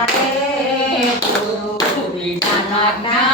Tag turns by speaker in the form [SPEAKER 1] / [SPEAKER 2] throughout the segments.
[SPEAKER 1] Hare Guru now.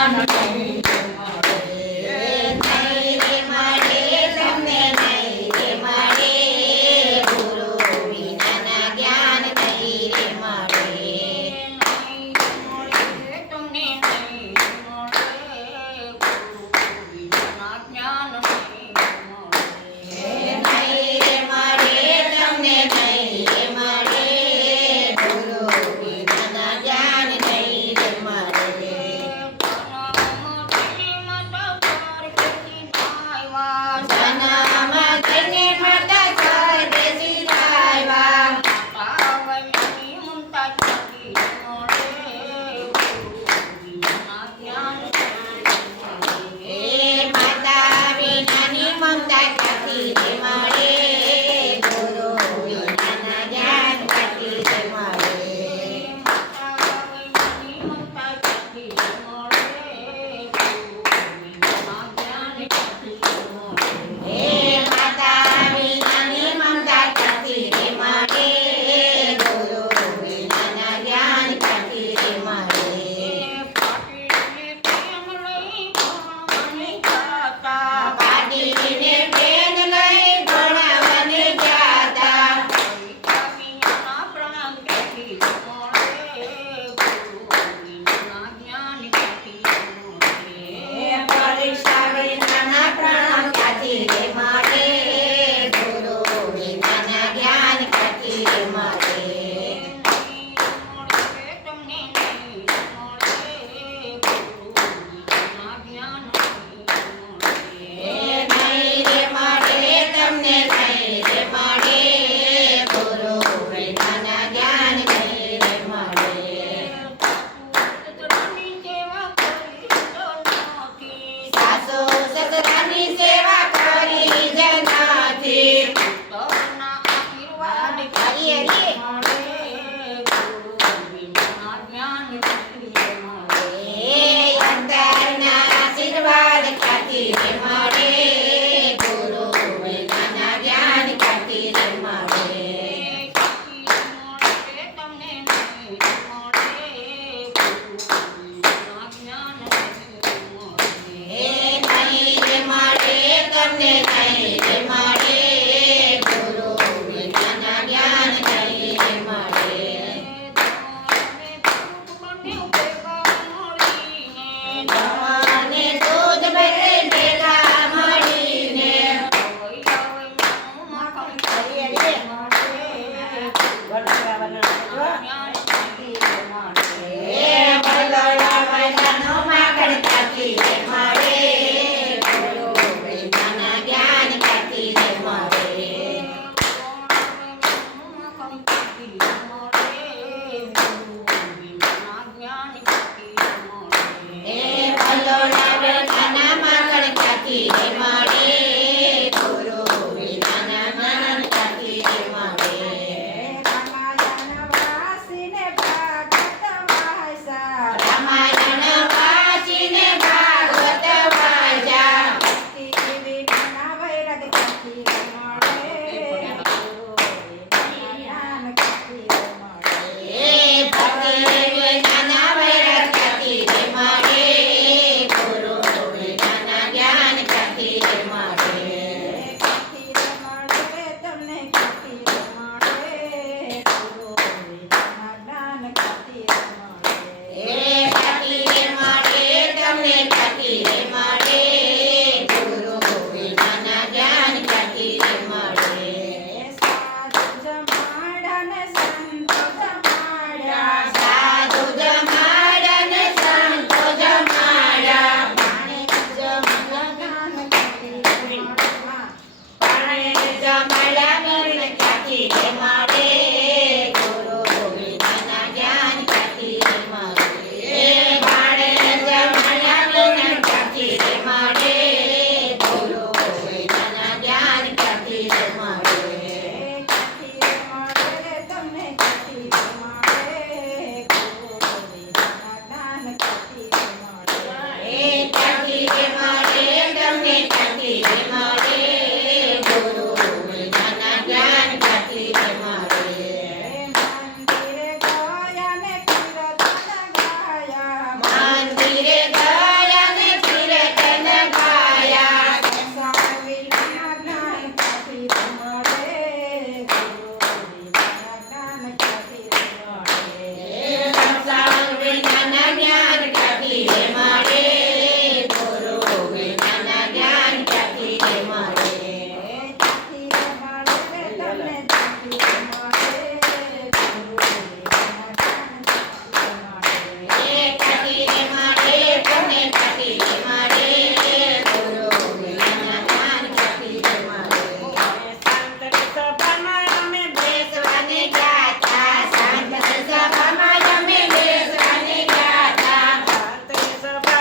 [SPEAKER 1] দিয়ে